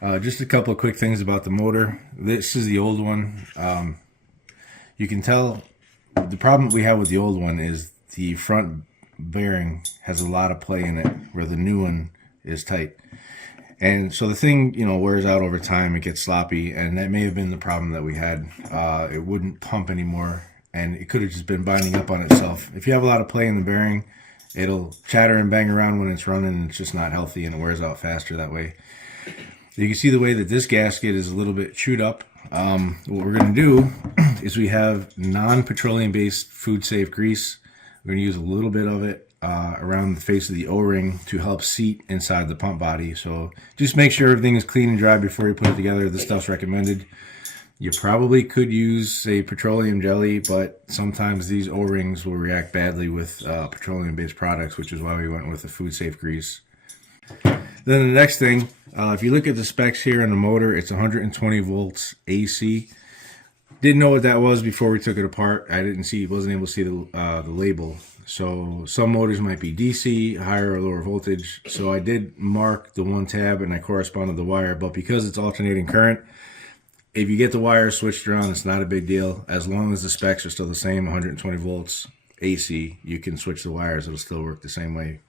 Just a couple of quick things about the motor. This is the old one. You can tell the problem we have with the old one is the front bearing has a lot of play in it, where the new one is tight. And so the thing, wears out over time. It gets sloppy, and that may have been the problem that we had. It wouldn't pump anymore, and it could have just been binding up on itself. If you have a lot of play in the bearing, it'll chatter and bang around when it's running, and it's just not healthy, and it wears out faster that way. You can see the way that this gasket is a little bit chewed up. What we're going to do is we have non-petroleum based food safe grease. We're going to use a little bit of it around the face of the O-ring to help seat inside the pump body. So just make sure everything is clean and dry before you put it together. This stuff's recommended. You probably could use a petroleum jelly, but sometimes these O-rings will react badly with petroleum based products, which is why we went with the food safe grease. Then the next thing, if you look at the specs here on the motor, it's 120 volts AC. Didn't know what that was before we took it apart. I wasn't able to see the label. So some motors might be DC, higher or lower voltage. So I did mark the one tab and I corresponded the wire, but because it's alternating current, if you get the wire switched around, it's not a big deal. As long as the specs are still the same, 120 volts AC, you can switch the wires. It'll still work the same way.